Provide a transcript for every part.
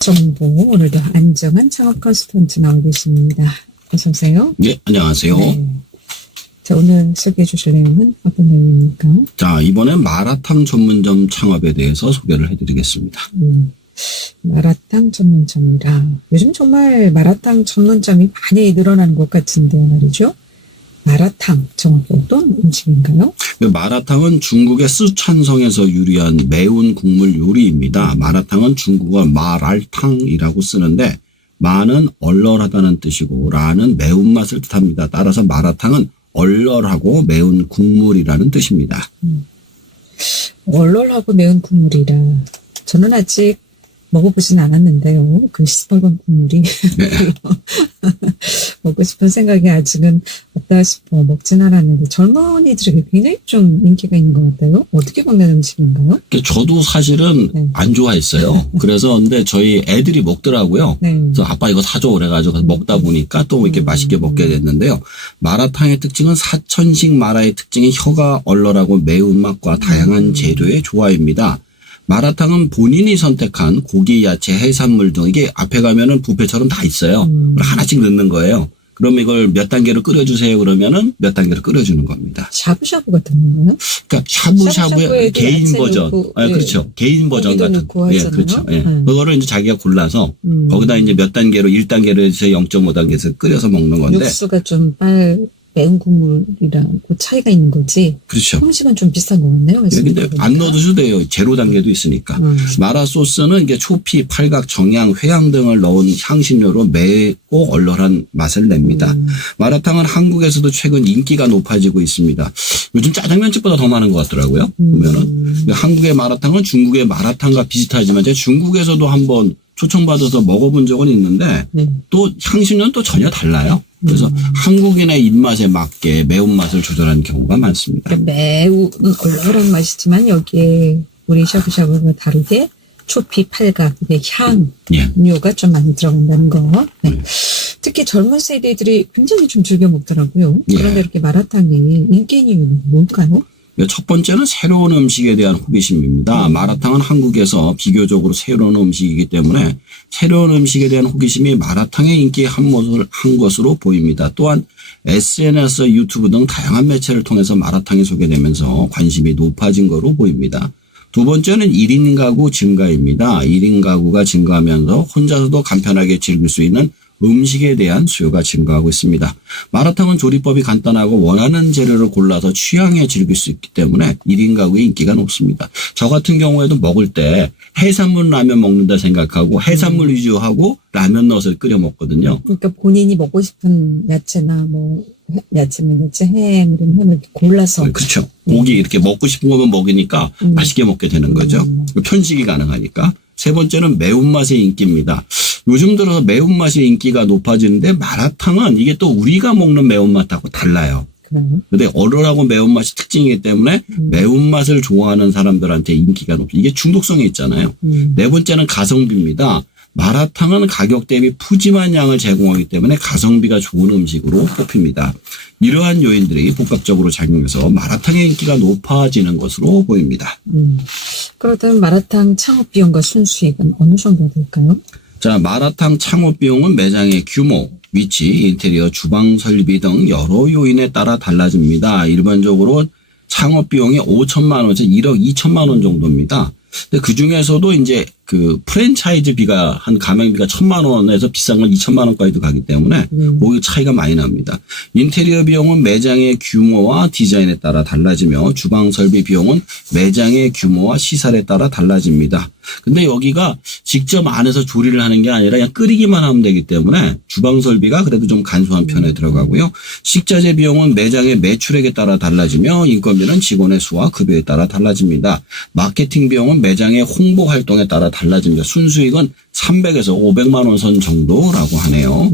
정보, 오늘도 안정환 창업 컨설턴트 나와 계십니다. 어서 오세요. 네, 안녕하세요. 네. 자, 오늘 소개해 주실 내용은 어떤 내용입니까? 자, 이번엔 마라탕 전문점 창업에 대해서 소개를 해드리겠습니다. 마라탕 전문점이라 요즘 정말 마라탕 전문점이 많이 늘어나는 것 같은데 말이죠. 마라탕 정확히 어떤 음식인가요? 마라탕은 중국의 쓰촨성에서 유래한 매운 국물 요리입니다. 마라탕은 중국어 마랄탕이라고 쓰는데 마는 얼얼하다는 뜻이고 라는 매운맛을 뜻합니다. 따라서 마라탕은 얼얼하고 매운 국물이라는 뜻입니다. 얼얼하고 매운 국물이라 저는 아직 먹어보진 않았는데요. 그 시뻘건 국물이 네. 먹고 싶은 생각이 아직은 없다 싶어 먹진 않았는데 젊은이들에게 굉장히 좀 인기가 있는 것 같아요. 어떻게 먹는 음식인가요? 저도 사실은 네. 안 좋아했어요. 그래서 근데 저희 애들이 먹더라고요. 네. 그래서 아빠 이거 사줘 그래가지고 먹다 보니까 또 이렇게 맛있게 먹게 됐는데요. 마라탕의 특징은 사천식 마라의 특징이 혀가 얼얼하고 매운맛과 다양한 재료의 조화입니다. 마라탕은 본인이 선택한 고기, 야채, 해산물 등 이게 앞에 가면은 뷔페처럼 다 있어요. 하나씩 넣는 거예요. 그럼 이걸 몇 단계로 끓여주세요 그러면은 몇 단계로 끓여주는 겁니다. 샤브샤브 같은 건가요? 그러니까 샤브샤브의 샤브샤브에도 개인 야채 버전. 넣고, 아, 예. 그렇죠. 개인 버전 고기도 같은. 넣고 예, 하잖아요. 그렇죠. 예. 그거를 이제 자기가 골라서 거기다 이제 몇 단계로 1단계로 해서 0.5단계에서 끓여서 먹는 건데. 육수가 좀 매운 국물이랑 그 차이가 있는 거지. 그렇죠. 음식은 좀 비슷한 것 같네요. 근데 안 넣어도 돼요. 제로 단계도 있으니까. 마라 소스는 이게 초피, 팔각, 정향, 회향 등을 넣은 향신료로 맵고 얼얼한 맛을 냅니다. 마라탕은 한국에서도 최근 인기가 높아지고 있습니다. 요즘 짜장면집보다 더 많은 것 같더라고요. 보면은 한국의 마라탕은 중국의 마라탕과 비슷하지만 제가 중국에서도 한번 초청받아서 먹어본 적은 있는데 또 향신료는 또 전혀 달라요. 그래서 한국인의 입맛에 맞게 매운맛을 조절하는 경우가 많습니다. 매우 얼얼한 맛이지만 여기에 우리 샤브샤브가 다르게 초피, 팔각, 향료가 좀 많이 들어간다는 거. 네. 특히 젊은 세대들이 굉장히 좀 즐겨 먹더라고요. 그런데 이렇게 마라탕이 인기 이유는 뭘까요? 첫 번째는 새로운 음식에 대한 호기심입니다. 마라탕은 한국에서 비교적으로 새로운 음식이기 때문에 새로운 음식에 대한 호기심이 마라탕의 인기의 한 것으로 보입니다. 또한 SNS, 유튜브 등 다양한 매체를 통해서 마라탕이 소개되면서 관심이 높아진 것으로 보입니다. 두 번째는 1인 가구 증가입니다. 1인 가구가 증가하면서 혼자서도 간편하게 즐길 수 있는 음식에 대한 수요가 증가하고 있습니다. 마라탕은 조리법이 간단하고 원하는 재료를 골라서 취향에 즐길 수 있기 때문에 1인 가구의 인기가 높습니다. 저 같은 경우에도 먹을 때 해산물 라면 먹는다 생각하고 해산물 위주하고 라면 넣어서 끓여 먹거든요. 그러니까 본인이 먹고 싶은 야채나 야채면 야채, 햄이면 햄을 이렇게 골라서. 그렇죠. 고기 이렇게 먹고 싶은 거면 먹으니까 맛있게 먹게 되는 거죠. 편식이 가능하니까. 세 번째는 매운맛의 인기입니다. 요즘 들어서 매운맛의 인기가 높아지는데 마라탕은 이게 또 우리가 먹는 매운맛하고 달라요. 근데 얼얼하고 매운맛이 특징이기 때문에 매운맛을 좋아하는 사람들한테 인기가 높죠. 이게 중독성이 있잖아요. 네 번째는 가성비입니다. 마라탕은 가격 대비 푸짐한 양을 제공하기 때문에 가성비가 좋은 음식으로 뽑힙니다. 이러한 요인들이 복합적으로 작용해서 마라탕의 인기가 높아지는 것으로 보입니다. 그렇다면 마라탕 창업 비용과 순수익은 어느 정도 될까요? 자, 마라탕 창업 비용은 매장의 규모, 위치, 인테리어, 주방 설비 등 여러 요인에 따라 달라집니다. 일반적으로 창업 비용이 5천만 원에서 1억 2천만 원 정도입니다. 근데 그 중에서도 이제 그 프랜차이즈비가 한 가맹비가 1,000만 원에서 비싼 건 2천만 원까지도 가기 때문에 거기 차이가 많이 납니다. 인테리어 비용은 매장의 규모와 디자인에 따라 달라지며 주방 설비 비용은 매장의 규모와 시설에 따라 달라집니다. 근데 여기가 직접 안에서 조리를 하는 게 아니라 그냥 끓이기만 하면 되기 때문에 주방 설비가 그래도 좀 간소한 편에 들어가고요. 식자재 비용은 매장의 매출액에 따라 달라지며 인건비는 직원의 수와 급여에 따라 달라집니다. 마케팅 비용은 매장의 홍보 활동에 따라 달라집니다. 순수익은 300에서 500만 원 선 정도라고 하네요.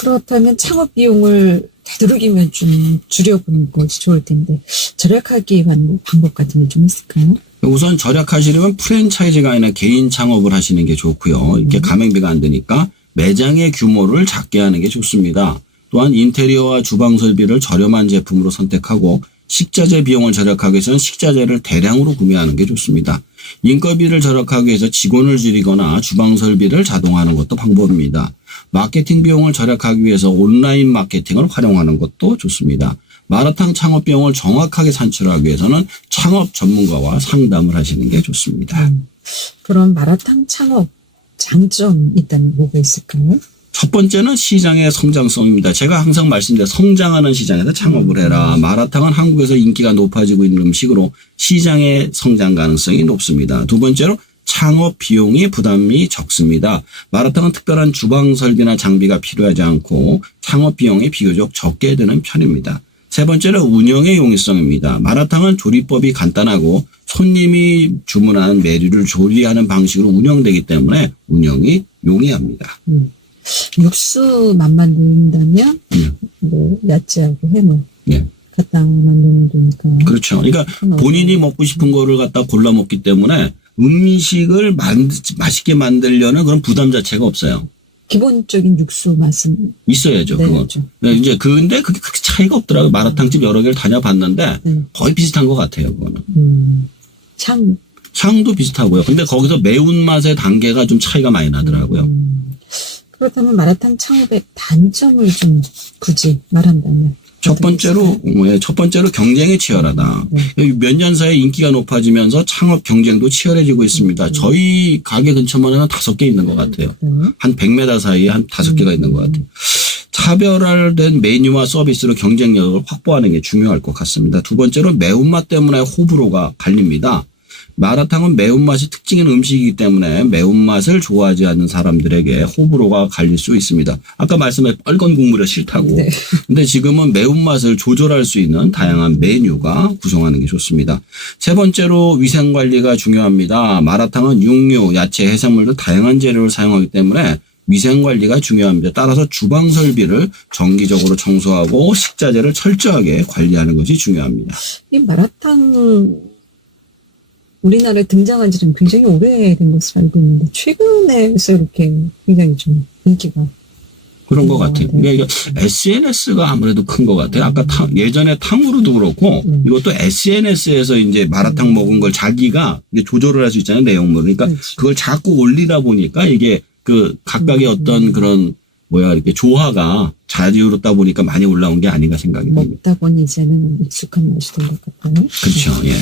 그렇다면 창업 비용을 되도록이면 좀 줄여보는 것이 좋을 텐데 절약하기 위한 방법 같은 게 좀 있을까요? 우선 절약하시려면 프랜차이즈가 아니라 개인 창업을 하시는 게 좋고요. 이렇게 가맹비가 안 드니까 매장의 규모를 작게 하는 게 좋습니다. 또한 인테리어와 주방 설비를 저렴한 제품으로 선택하고 식자재 비용을 절약하기 위해서는 식자재를 대량으로 구매하는 게 좋습니다. 인건비를 절약하기 위해서 직원을 줄이거나 주방 설비를 자동화하는 것도 방법입니다. 마케팅 비용을 절약하기 위해서 온라인 마케팅을 활용하는 것도 좋습니다. 마라탕 창업 비용을 정확하게 산출하기 위해서는 창업 전문가와 상담을 하시는 게 좋습니다. 그럼 마라탕 창업 장점 있다면 뭐가 있을까요? 첫 번째는 시장의 성장성입니다. 제가 항상 말씀드려 성장하는 시장에서 창업을 해라. 마라탕은 한국에서 인기가 높아지고 있는 음식으로 시장의 성장 가능성이 높습니다. 두 번째로 창업 비용이 부담이 적습니다. 마라탕은 특별한 주방 설비나 장비가 필요하지 않고 창업 비용이 비교적 적게 드는 편입니다. 세 번째로 운영의 용이성입니다. 마라탕은 조리법이 간단하고 손님이 주문한 메뉴를 조리하는 방식으로 운영되기 때문에 운영이 용이합니다. 육수만 만든다면 뭐 야채하고 해물 갖다 만들면 되니까. 그렇죠. 그러니까 본인이 먹고 싶은 거를 갖다 골라 먹기 때문에 음식을 맛있게 만들려는 그런 부담 자체가 없어요. 기본적인 육수 맛은 있어야죠. 그건. 네, 이제 근데 그게 그렇게 차이가 없더라고요. 마라탕집 여러 개를 다녀봤는데 거의 비슷한 것 같아요. 그거는. 향도 비슷하고요. 근데 거기서 매운맛의 단계가 좀 차이가 많이 나더라고요. 그렇다면 마라탕 창업의 단점을 좀 굳이 말한다면? 첫 번째로 경쟁이 치열하다. 몇 년 사이에 인기가 높아지면서 창업 경쟁도 치열해지고 있습니다. 저희 가게 근처만 해는 5개 있는 것 같아요. 한 100m 사이에 한 5개가 있는 것 같아요. 차별화된 메뉴와 서비스로 경쟁력을 확보하는 게 중요할 것 같습니다. 두 번째로 매운맛 때문에 호불호가 갈립니다. 마라탕은 매운맛이 특징인 음식이기 때문에 매운맛을 좋아하지 않는 사람들에게 호불호가 갈릴 수 있습니다. 아까 말씀해 빨간 국물이 싫다고. 근데 지금은 매운맛을 조절할 수 있는 다양한 메뉴가 구성하는 게 좋습니다. 세 번째로 위생관리가 중요합니다. 마라탕은 육류, 야채, 해산물 등 다양한 재료를 사용하기 때문에 위생관리가 중요합니다. 따라서 주방 설비를 정기적으로 청소하고 식자재를 철저하게 관리하는 것이 중요합니다. 이 마라탕 우리나라에 등장한 지는 굉장히 오래된 것으로 알고 있는데 최근에서 이렇게 굉장히 좀 인기가 그런 것 같아요. 그러니까 SNS가 아무래도 큰 것 같아요. 아까 예전에 탕후루도 그렇고 이것도 SNS에서 이제 마라탕 먹은 걸 자기가 이제 조절을 할 수 있잖아요. 내용물을. 그러니까 그걸 자꾸 올리다 보니까 이게 그 각각의 어떤 그런 이렇게 조화가 자유롭다 보니까 많이 올라온 게 아닌가 생각이 듭니다. 먹다 보니 이제는 익숙한 맛이 된 것 같아요. 그렇죠. 예.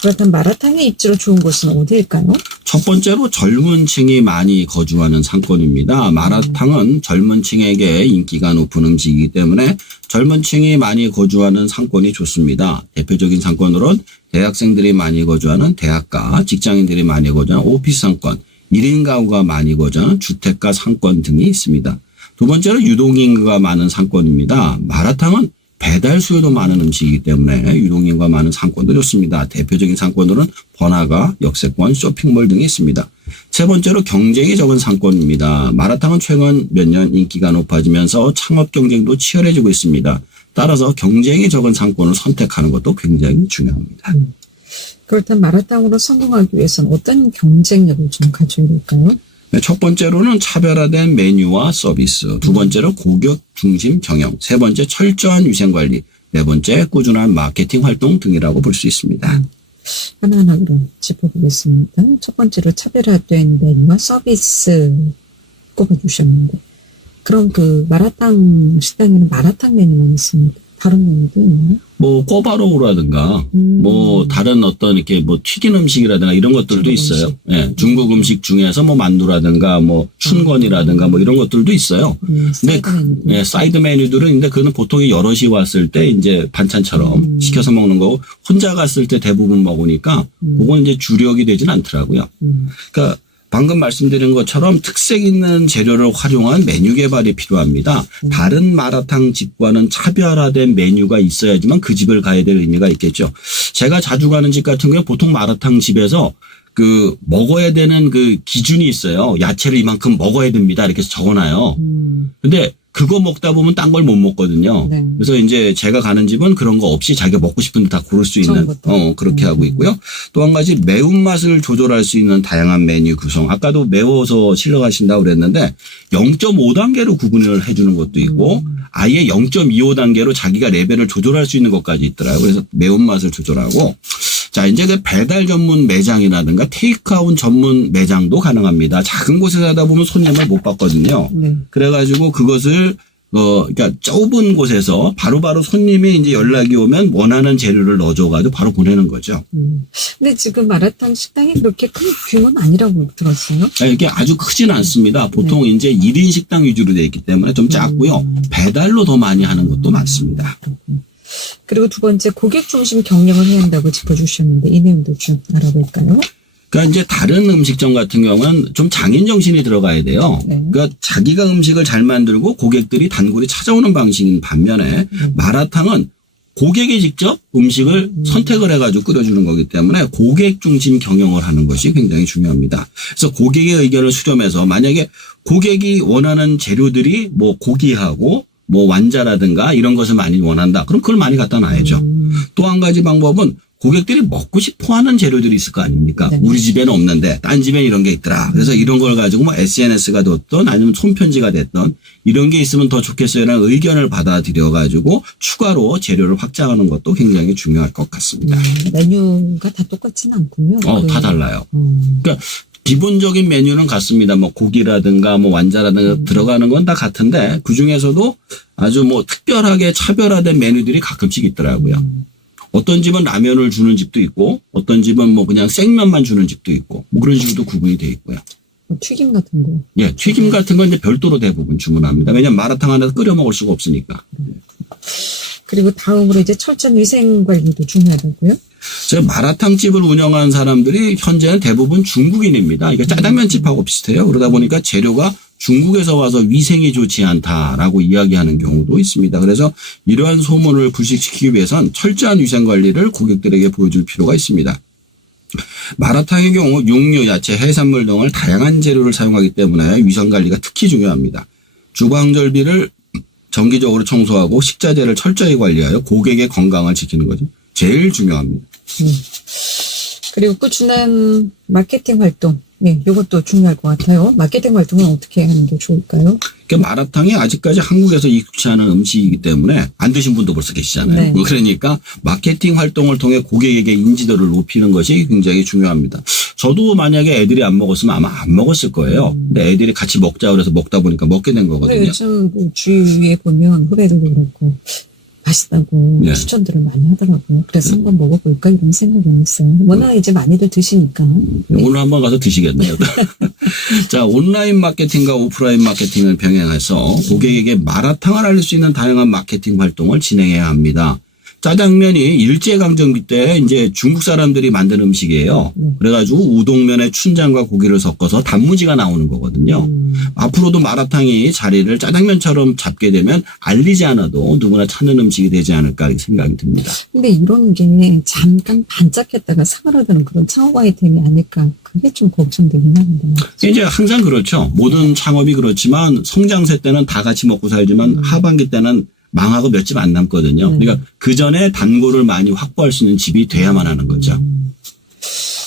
그렇다면 마라탕의 입지로 좋은 곳은 어디일까요? 첫 번째로 젊은 층이 많이 거주하는 상권입니다. 마라탕은 젊은 층에게 인기가 높은 음식이기 때문에 젊은 층이 많이 거주하는 상권이 좋습니다. 대표적인 상권으로는 대학생들이 많이 거주하는 대학가, 직장인들이 많이 거주하는 오피스 상권, 1인 가구가 많이 거주하는 주택가 상권 등이 있습니다. 두 번째로 유동인구가 많은 상권입니다. 마라탕은 배달 수요도 많은 음식이기 때문에 유동인구가 많은 상권도 좋습니다. 대표적인 상권으로는 번화가, 역세권, 쇼핑몰 등이 있습니다. 세 번째로 경쟁이 적은 상권입니다. 마라탕은 최근 몇 년 인기가 높아지면서 창업 경쟁도 치열해지고 있습니다. 따라서 경쟁이 적은 상권을 선택하는 것도 굉장히 중요합니다. 그렇다면 마라탕으로 성공하기 위해서는 어떤 경쟁력을 좀 가져야 될까요? 네, 첫 번째로는 차별화된 메뉴와 서비스, 두 번째로 고객 중심 경영, 세 번째 철저한 위생관리, 네 번째 꾸준한 마케팅 활동 등이라고 볼 수 있습니다. 하나하나 그럼 짚어보겠습니다. 첫 번째로 차별화된 메뉴와 서비스 꼽아주셨는데 그럼 그 마라탕 식당에는 마라탕 메뉴만 있습니까? 다른 메뉴도 있나요? 꼬바로우라든가, 다른 어떤 이렇게 튀긴 음식이라든가 이런 것들도 있어요. 예, 중국 음식 중에서 만두라든가, 춘권이라든가 이런 것들도 있어요. 근데 사이드 메뉴들은 근데 그거는 보통 여럿이 왔을 때 이제 반찬처럼 시켜서 먹는 거고 혼자 갔을 때 대부분 먹으니까 그건 이제 주력이 되진 않더라고요. 그러니까 방금 말씀드린 것처럼 특색 있는 재료를 활용한 메뉴 개발이 필요합니다. 다른 마라탕 집과는 차별화된 메뉴가 있어야지만 그 집을 가야 될 의미가 있겠죠. 제가 자주 가는 집 같은 경우에 보통 마라탕 집에서 그 먹어야 되는 그 기준이 있어요. 야채를 이만큼 먹어야 됩니다. 이렇게 해서 적어놔요. 근데 그거 먹다 보면 딴 걸 못 먹거든요. 네. 그래서 이제 제가 가는 집은 그런 거 없이 자기가 먹고 싶은 데 다 고를 수 있는 그렇게 하고 있고요. 또 한 가지 매운맛을 조절할 수 있는 다양한 메뉴 구성. 아까도 매워서 실려가신다고 그랬는데 0.5단계로 구분을 해주는 것도 있고 아예 0.25단계로 자기가 레벨을 조절할 수 있는 것까지 있더라고요. 그래서 매운맛을 조절하고 자, 이제 그 배달 전문 매장이라든가 테이크아웃 전문 매장도 가능합니다. 작은 곳에 하다 보면 손님을 못 받거든요. 네. 그래가지고 그것을 그러니까 좁은 곳에서 바로바로 손님이 이제 연락이 오면 원하는 재료를 넣어줘가지고 바로 보내는 거죠. 근데 지금 마라탕 식당이 그렇게 큰 규모는 아니라고 들었어요. 이게 아주 크진 않습니다. 보통 이제 1인 식당 위주로 되어 있기 때문에 좀 작고요. 배달로 더 많이 하는 것도 많습니다. 그리고 두 번째 고객 중심 경영을 해야 한다고 짚어주셨는데 이 내용도 좀 알아볼까요? 그러니까 이제 다른 음식점 같은 경우는 좀 장인 정신이 들어가야 돼요. 네. 그러니까 자기가 음식을 잘 만들고 고객들이 단골이 찾아오는 방식인 반면에 마라탕은 고객이 직접 음식을 선택을 해가지고 끓여주는 거기 때문에 고객 중심 경영을 하는 것이 굉장히 중요합니다. 그래서 고객의 의견을 수렴해서 만약에 고객이 원하는 재료들이 뭐 고기하고 뭐 완자라든가 이런 것을 많이 원한다. 그럼 그걸 많이 갖다 놔야죠. 또 한 가지 방법은 고객들이 먹고 싶어 하는 재료들이 있을 거 아닙니까? 네. 우리 집에는 없는데 딴 집에 이런 게 있더라. 그래서 이런 걸 가지고 뭐 SNS가 됐든 아니면 손편지가 됐든 이런 게 있으면 더 좋겠어요라는 의견을 받아들여 가지고 추가로 재료를 확장하는 것도 굉장히 중요할 것 같습니다. 메뉴가 다 똑같지는 않군요. 다 달라요. 그러니까 기본적인 메뉴는 같습니다. 뭐 고기라든가 뭐 완자라든가 들어가는 건 다 같은데 그 중에서도 아주 뭐 특별하게 차별화된 메뉴들이 가끔씩 있더라고요. 어떤 집은 라면을 주는 집도 있고 어떤 집은 뭐 그냥 생면만 주는 집도 있고 뭐 그런 식으로 구분이 돼 있고요. 튀김 같은 거. 예, 튀김 같은 건 이제 별도로 대부분 주문합니다. 왜냐하면 마라탕 안에서 끓여 먹을 수가 없으니까. 그리고 다음으로 이제 철저한 위생 관리도 중요하다고요? 저 마라탕 집을 운영하는 사람들이 현재는 대부분 중국인입니다. 이게 짜장면 집하고 비슷해요. 그러다 보니까 재료가 중국에서 와서 위생이 좋지 않다라고 이야기하는 경우도 있습니다. 그래서 이러한 소문을 불식시키기 위해선 철저한 위생 관리를 고객들에게 보여줄 필요가 있습니다. 마라탕의 경우 육류, 야채, 해산물 등을 다양한 재료를 사용하기 때문에 위생 관리가 특히 중요합니다. 주방 절비를 정기적으로 청소하고 식자재를 철저히 관리하여 고객의 건강을 지키는 것이 제일 중요합니다. 그리고 꾸준한 마케팅 활동. 네, 이것도 중요할 것 같아요. 마케팅 활동은 어떻게 하는 게 좋을까요? 그러니까 마라탕이 아직까지 한국에서 익숙치 않은 음식이기 때문에 안 드신 분도 벌써 계시잖아요. 네. 그러니까 마케팅 활동을 통해 고객에게 인지도를 높이는 것이 굉장히 중요합니다. 저도 만약에 애들이 안 먹었으면 아마 안 먹었을 거예요. 근데 애들이 같이 먹자 그래서 먹다 보니까 먹게 된 근데 거거든요. 요즘 뭐 주위에 보면 후배들도 그렇고 맛있다고 네. 추천들을 많이 하더라고요. 그래서 한번 먹어볼까 이런 생각은 있어요. 워낙 이제 많이들 드시니까. 네. 오늘 한번 가서 드시겠네요. 자, 온라인 마케팅과 오프라인 마케팅을 병행해서 고객에게 마라탕을 알릴 수 있는 다양한 마케팅 활동을 진행해야 합니다. 짜장면이 일제강점기 때 이제 중국 사람들이 만든 음식이에요. 그래가지고 우동면에 춘장과 고기를 섞어서 단무지가 나오는 거거든요. 앞으로도 마라탕이 자리를 짜장면처럼 잡게 되면 알리지 않아도 누구나 찾는 음식이 되지 않을까 생각이 듭니다. 근데 이런 게 잠깐 반짝했다가 사그라드는 그런 창업 아이템이 아닐까. 그게 좀 걱정되긴 하는데. 이제 항상 그렇죠. 모든 창업이 그렇지만 성장세 때는 다 같이 먹고 살지만 하반기 때는 망하고 몇 집 안 남거든요. 그러니까 그 전에 단골을 많이 확보할 수 있는 집이 돼야만 하는 거죠.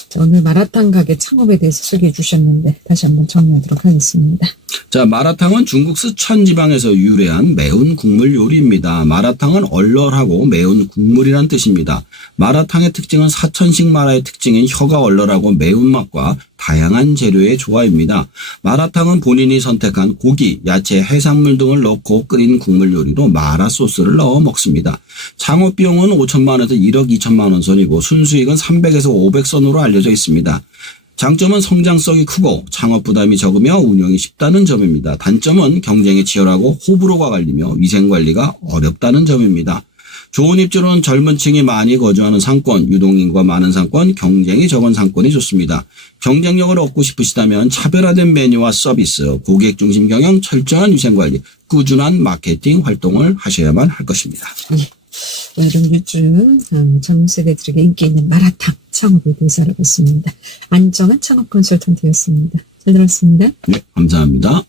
자, 오늘 마라탕 가게 창업에 대해서 소개해 주셨는데 다시 한번 정리하도록 하겠습니다. 자, 마라탕은 중국 쓰촨 지방에서 유래한 매운 국물 요리입니다. 마라탕은 얼얼하고 매운 국물이란 뜻입니다. 마라탕의 특징은 사천식 마라의 특징인 혀가 얼얼하고 매운맛과 다양한 재료의 조화입니다. 마라탕은 본인이 선택한 고기, 야채, 해산물 등을 넣고 끓인 국물 요리로 마라 소스를 넣어 먹습니다. 창업 비용은 5천만 원에서 1억 2천만 원 선이고 순수익은 300에서 500선으로 알려져 있습니다. 장점은 성장성이 크고 창업 부담이 적으며 운영이 쉽다는 점입니다. 단점은 경쟁이 치열하고 호불호가 갈리며 위생관리가 어렵다는 점입니다. 좋은 입지로는 젊은 층이 많이 거주하는 상권, 유동인구가 많은 상권, 경쟁이 적은 상권이 좋습니다. 경쟁력을 얻고 싶으시다면 차별화된 메뉴와 서비스, 고객 중심 경영, 철저한 위생관리, 꾸준한 마케팅 활동을 하셔야만 할 것입니다. 오늘은 요즘 젊은 세대들에게 인기 있는 마라탕 창업에 대해서 알아봤습니다. 안정한 창업 컨설턴트였습니다. 잘 들었습니다. 네, 감사합니다.